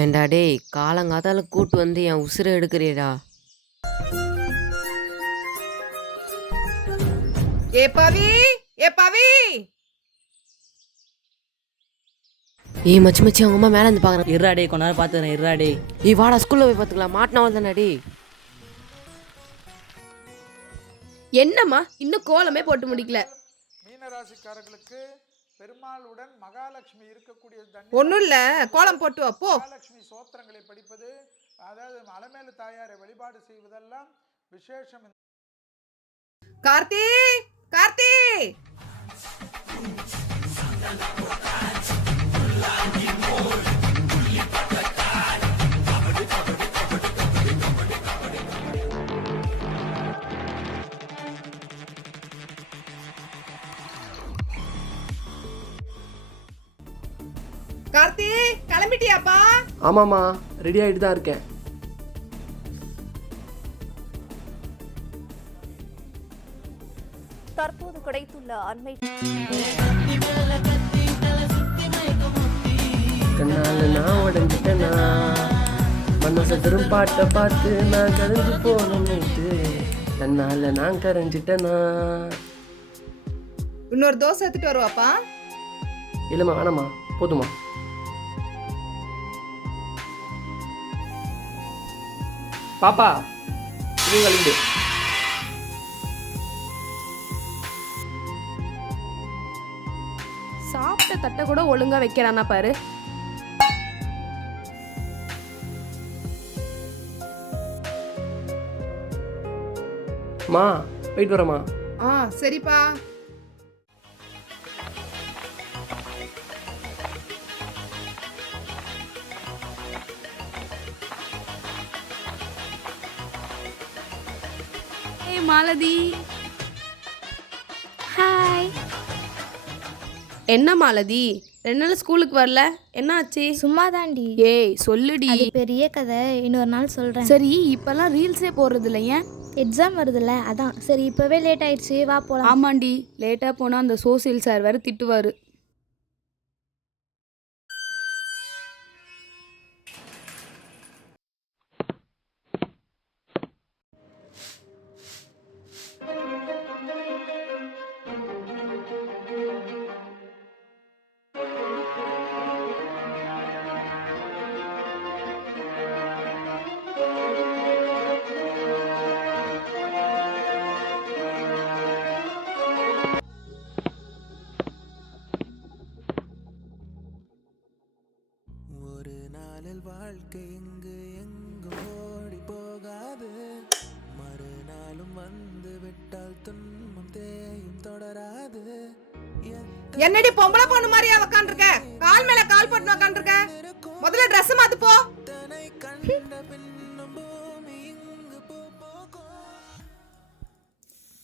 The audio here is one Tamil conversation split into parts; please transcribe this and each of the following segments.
ஏன்டா டேய் காலங்காத்தால கூட்டு வந்து என் உசுரை எடுக்கிறியேடா. ஏ பவி, ஏ பவி. ஏய் மச்சி மச்சி அவங்க அம்மா மேல இருந்து பாக்குறேன். இருடா டேய் கொஞ்ச நேரம் பார்த்துக்கிறேன் இருடா டேய். ஏய் வாடா ஸ்கூல்ல போய் பாத்துக்கலாம். மாட்டினவள் தானே டேய். என்னம்மா இன்னும் கோலமே போட்டு முடிக்கல. மீனராசிக்காரர்களுக்கு பெருமாளுடன் மகாலட்சுமி இருக்கக்கூடிய ஒன்றும் இல்லை, கோலம் போட்டு வா போ. மகாலட்சுமி சோத்திரங்களை படிப்பது, அதாவது அலமேலு தாயாரை வழிபாடு செய்வதெல்லாம் விசேஷம். கார்த்தி, கார்த்தி. கார்த்தி கிளம்பிட்டியாப்பா? ஆமாம்மா, ரெடி ஆகிட்டு தான் இருக்கேன். தற்போது கிடைத்துள்ள அண்மை கண்ணால நான் உடஞ்சிட்டேனா, மனச திரும்பாட்டை பார்த்து நான் கரைஞ்சு போனேன்ட்டு, கண்ணால நான் கரைஞ்சிட்டேனா. இன்னொரு தோசை எடுத்துட்டு வருவாப்பா? இல்லைம்மா வேணாம்மா, போதுமா. பாப்பா இது கழிந்து சாப்பிட்ட தட்டை கூட ஒழுங்கா வைக்கிறானா பாரு. மா போயிட்டு வரேம்மா. ஆ சரிப்பா. ஏய் மாலதி. ஹாய். என்ன மாலதி 2 நாள் ஸ்கூலுக்கு வரல, என்ன ஆச்சு? சும்மா தாண்டி. ஏய் சொல்லுடி. அது பெரிய கதை, இன்னொரு நாள் சொல்கிறேன். சரி இப்பெல்லாம் ரீல்ஸே போடுறது இல்லை ஏன்? எக்ஸாம் வருதுல்ல அதான். சரி இப்போவே லேட் ஆயிடுச்சு, வா போகலாம். ஆமாண்டி, லேட்டாக போனால் அந்த சோசியல் சார் வேறு திட்டுவார். ஒரு நாளில் வாழ்க்கை இங்கு எங்கு ஓடி போகாது, மறுநாளும் வந்து விட்டால் துன்பம் தேயும் தொடராது. என்னடி பொம்பளை பொண்ணு மாதிரியா உக்காந்துருக்க? கால் மேல கால் போட்டு உக்காந்துருக்க. முதல்ல ட்ரெஸ் மாத்து போ. தன்னை கண்ட பின்னும் பூமி இங்கு பூ போகும்.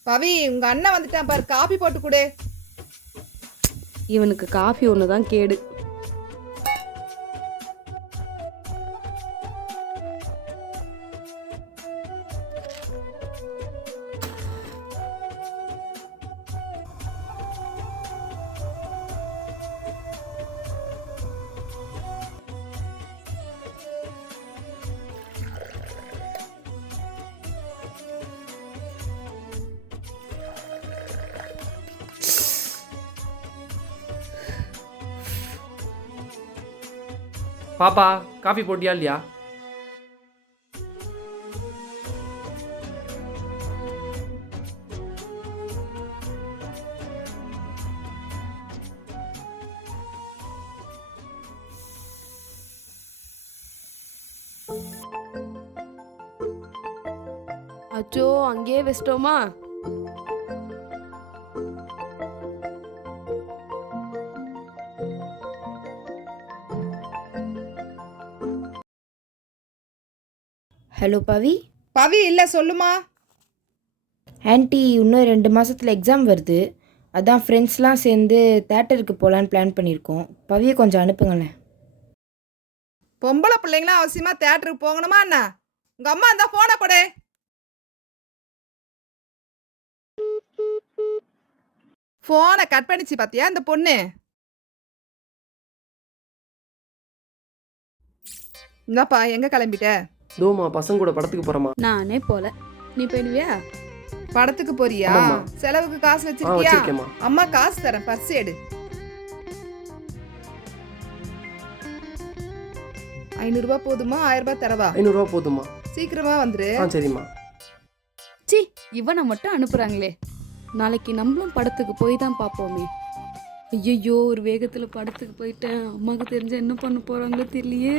பவி உங்க அண்ணன் வந்துட்டான் பாரு, காபி போட்டு கொடு. இவனுக்கு காஃபி ஒன்று தான் கேடு. பாப்பா காஃபி போட்டியா இல்லையா? அச்சோ அங்கேயே வச்சிட்டோமா? ஹலோ பவி. பவி இல்ல, சொல்லுமா. ஆன்ட்டி இன்னும் 2 மாதத்தில் எக்ஸாம் வருது, அதான் ஃப்ரெண்ட்ஸ்லாம் சேர்ந்து தேட்டருக்கு போகலான்னு பிளான் பண்ணியிருக்கோம். பவியை கொஞ்சம் அனுப்புங்களேன். பொம்பளை பிள்ளைங்களாம் அவசியமா தியேட்டருக்கு போகணுமா என்ன? உங்க அம்மா அந்த போனை கொடு. போனை கட் பண்ணிச்சு பாத்தியா இந்த பொண்ணு? என்னப்பா எங்க கிளம்பிட்ட? தோமா பசங்க கூட படத்துக்கு போகிறேம்மா. நானே போல, நீ போயிடுவியா? படத்துக்கு போறியா? ஆமாம்மா. செலவுக்கு காசு ஆ வச்சிருக்கியா? வச்சிருக்கேம்மா. அம்மா காசு தரேன், பர்ஸ் எடு. 500 ரூபாய் போதுமா? 1000 ரூபாய் தரவா? 500 ரூபா போதுமா? சீக்கிரமா வந்துரு. ஆ சரிம்மா. சி, இவனை மட்டும் அனுப்புறாங்களே. நாளைக்கு நம்மளும் படத்துக்கு போய் தான் பார்ப்போமே. ஐயோ, ஒரு வேகத்தில் படத்துக்கு போயிட்டேன். அம்மாவுக்கு தெரிஞ்ச என்ன பண்ண போறாங்களோ தெரியலையே.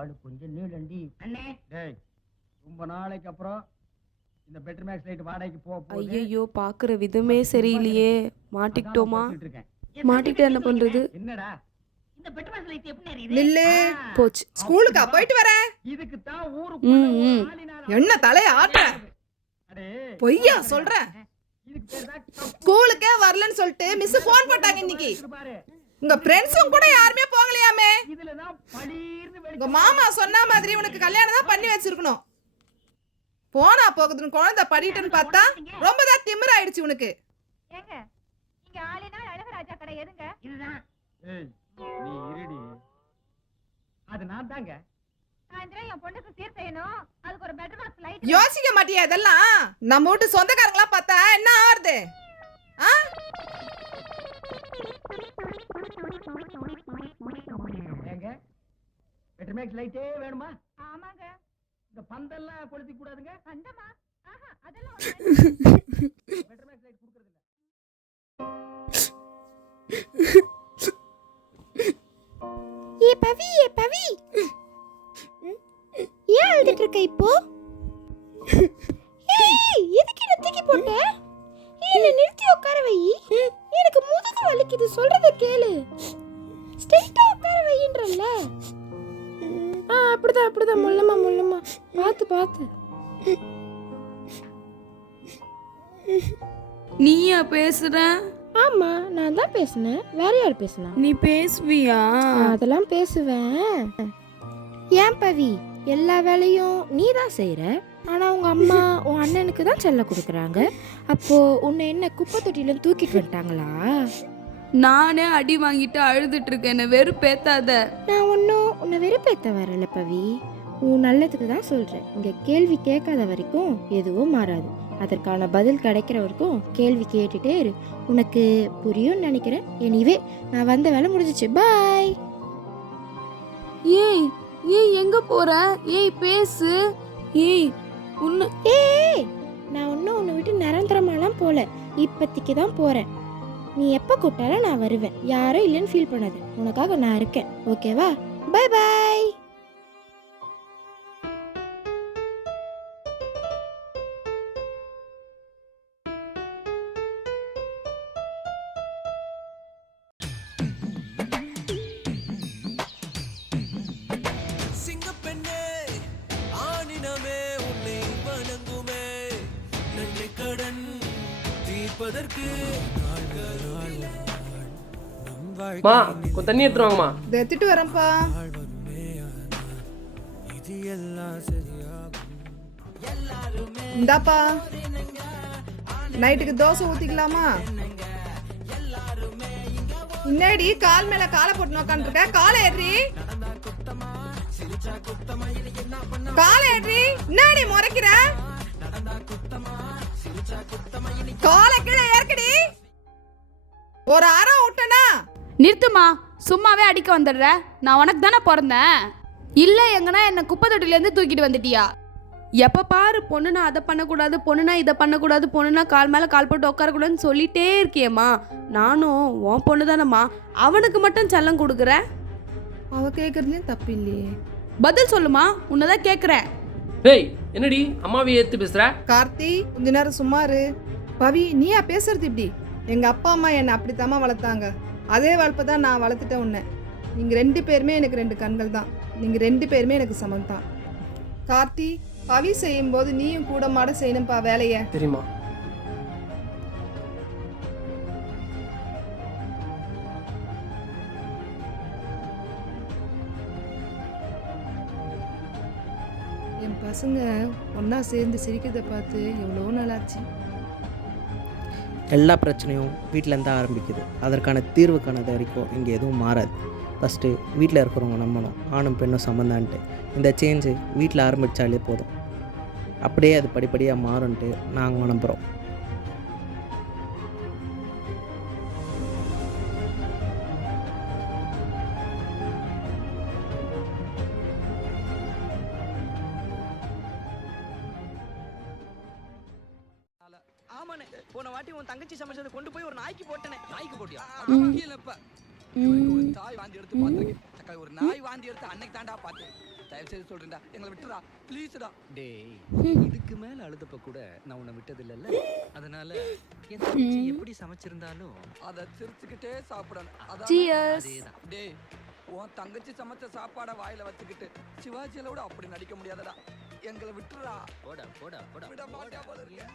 ஆளு கொஞ்சம் நீளண்டி. டேய், ரொம்ப நாளைக்கு அப்புறம் இந்த பெட்டர் மேக்ஸ் லைட் வாடகைக்கு போகுது. ஐயோ, பார்க்குற விதமே சரியில்லையே. மாட்டிக்கிட்டோமா? மாட்டிக்கிட்டு என்ன பண்றது? என்னடா இந்த பெட்ரோல் மேக்ஸ் லைட் எப்படி எரியுது? நில்லு. போச்சு. ஸ்கூலுக்கா போயிட்டு வரேன்? இதுக்கு தான் ம், ஊருக்குள்ள ம். என்ன தலைய ஆட்டுற? அடே, பொய்யா சொல்ற? இதுக்கு பேர் தான் கப்பு. ஸ்கூலுக்கே வரலன்னு சொல்லிட்டு மிஸ் போன் போட்டாங்க இன்னைக்கு. பாரு, உங்க ஃப்ரெண்ட்ஸும் கூட யாருமே போகலையாமே. இதுல தான் பளீர்னு உங்க மாமா சொன்ன மாதிரி உனக்கு கல்யாணம் தான் பண்ணி வச்சிருக்கணும். போனா போகுதுன்னு குழந்தை படிட்டுன்னு பார்த்தா ரொம்ப தான் திமிராயிடுச்சு உனக்கு. ஏங்க இங்க ஆளினா அழகராஜா கடை எதுங்க? இதுதான். ஏய், நீ இருடி. அது நான் தாங்க. சாயந்தரம் என் பொண்ணுக்கு சீர் செய்யணும். அதுக்கு ஒரு பெட்ரோல் மேக்ஸ் லைட். யோசிக்க மாட்டியா இதெல்லாம்? நம்ம வீட்டு சொந்தக்காரங்களாம் பார்த்தா என்ன ஆறுது? ஆ? ஏங்க, பெட்டர் மேக்ஸ் லைட்டே வேணுமா? ஆமாங்க. இந்த பந்தெல்லாம் கொளுத்தி கூடாதுங்க. அந்தமா ஆஹா அதெல்லாம் ஒண்ணும் பெட்டர் மேக்ஸ் லைட் கொடுக்கறது இல்ல. ஏ பவி ஏன் அழுதுட்டு இருக்க இப்போ? ஏய், எதுக்கு என்ன தூக்கி போட்ட? என்ன நிறுத்தி உட்கார வை. எனக்கு முதுகு வலிக்குது, சொல்றத கேளு. ஸ்ட்ரைட்டா உட்கார வைன்றல்ல. அப்படிதான் முள்ளமா பார்த்து. நீயா பேசுற? ஆமா, நான் தான் பேசினேன். வேற யார் பேசுனா? நீ பேசுவியா? அதெல்லாம் பேசுவேன். ஏன் பவி, எல்லா வேலையும் நீ தான் செய்யற. ஆனா உங்க அம்மா உன் அண்ணனுக்கு தான் செல்ல கொடுக்குறாங்க. அப்போ உன்னை என்ன குப்பை தொட்டில தூக்கிட்டு வந்துட்டாங்களா? நானே அடி வாங்கிட்டு அழுதுட்டு இருக்கேன். என்ன வெறுப்பேத்தாத. நான் ஒன்றும் உன்னை வெறுப்பேற்ற வரல பவி, உன் நல்லதுக்கு தான் சொல்கிறேன். இங்கே கேள்வி கேட்காத வரைக்கும் எதுவும் மாறாது. அதற்கான பதில் கிடைக்கிற வரைக்கும் கேள்வி கேட்டுட்டே இரு. உனக்கு புரியும்னு நினைக்கிறேன். எனிவே, நான் வந்த வேலை முடிஞ்சிச்சு. பாய். ஏய் ஏய், எங்க போற? ஏய் பேசு. ஏய் உன்ன ஏய், நான் ஒன்றும் உன்னை விட்டு நிரந்தரமாலாம் போல. இப்போதைக்கு தான் போகிறேன். நீ எப்போ கூப்பிட்டாலும் நான் வருவேன். யாரும் இல்லைன்னு ஃபீல் பண்ணாது. உனக்காக நான் இருக்கேன். ஓகேவா? Bye bye. சிங்கப்பெண்ணே ஆணினமே உன்னை வணங்குமே நன்றி கடன் தீர்ப்பதற்கு மா கொஞ்சம் தண்ணி எடுத்துட்டு வாங்கம்மா. இதை எடுத்துட்டு வரேன்ப்பா. இது எல்லாம் சரியாகும். இந்தாப்பா, நைட்டுக்கு தோசை ஊத்திக்கலாமா? இன்னடி கால் மேல காலை போட்டு உட்காந்துருக்க. காலை ஏறி, காலை ஏறி. என்னடி முறைக்கிற? காலை கீழே ஏற்கடி. ஒரு அறம் விட்டனா நிறுத்துமா. சும்மாவே அடிக்க வந்துடுற. நான் உனக்கு தானே பிறந்தேன். இல்லை எங்கன்னா என்னை குப்பை தொட்டிலேருந்து தூக்கிட்டு வந்துட்டியா? எப்போ பாரு பொண்ணுனா அதை பண்ணக்கூடாது, பொண்ணுனா இதை பண்ணக்கூடாது, பொண்ணுனா கால் மேலே கால் போட்டு உட்காரக்கூடாதுன்னு சொல்லிட்டே இருக்கியேம்மா. நானும் உன் பொண்ணு தானம்மா. அவனுக்கு மட்டும் செல்லம் கொடுக்குற. அவ கேட்கறதுலயும் தப்பு இல்லையே. பதில் சொல்லுமா. உன்னதான் கேட்குறேன். ஏய் என்னடி அம்மாவை ஏற்று பேசுகிற? கார்த்தி, கொஞ்ச நேரம் சும்மா இரு. பவி, நீயா பேசுறது இப்படி? எங்க அப்பா அம்மா என்னை அப்படித்தாம்மா வளர்த்தாங்க. அதே வளர்ப்பை தான் நான் வளர்த்துட்டேன் உன்னை. நீங்க 2 பேருமே எனக்கு 2 கண்கள் தான். நீங்க 2 பேருமே எனக்கு சமம் தான். கார்த்தி, பவி செய்யும் போது நீயும் கூட மாட செய்யணும்ப்பா வேலைய. தெரியுமா? என் பசங்க ஒன்னா சேர்ந்து சிரிக்கிறத பார்த்து எவ்வளோ நாளாச்சு. எல்லா பிரச்சனையும் வீட்டிலேருந்து ஆரம்பிக்குது. அதற்கான தீர்வு காணது வரைக்கும் இங்கே எதுவும் மாறாது. ஃபஸ்ட்டு வீட்டில் இருக்கிறவங்க நம்பணும், ஆணும் பெண்ணும் சம்மந்தான்ட்டு. இந்த சேஞ்சு வீட்டில் ஆரம்பித்தாலே போதும், அப்படியே அது படிப்படியாக மாறும்ன்ட்டு நாங்கள் நம்புகிறோம். ஆமாண்ணே, போன வாட்டி உன் தங்கச்சி சமைச்சதை கொண்டு போய் ஒரு நாய்க்கு போட்டனே. நாய்க்கு போட்டியா? இல்லப்பா, ஒரு தாய் வாந்தி எடுத்து பாத்துருக்கேன். சக்கா, ஒரு நாய் வாந்தி எடுத்து அன்னைக்கு தாண்டா பார்த்தேன். தயவு செய்து சொல்றேன்டா, எங்களை விட்டுறா ப்ளீஸ்டா. டேய், இதுக்கு மேல அழுதப்ப கூட நான் உன்னை விட்டது இல்லல்ல. அதனால என் தங்கச்சி எப்படி சமைச்சிருந்தாலும் அத சிரிச்சுக்கிட்டே சாப்பிடணும். அதேதான். டேய், உன் தங்கச்சி சமைச்ச சாப்பாடை வாயில வச்சுக்கிட்டு சிவாஜியில விட அப்படி நடிக்க முடியாதடா. எங்களை விட்டுறா. போடா போடா போடா. விட மாட்டா போல இருக்கு.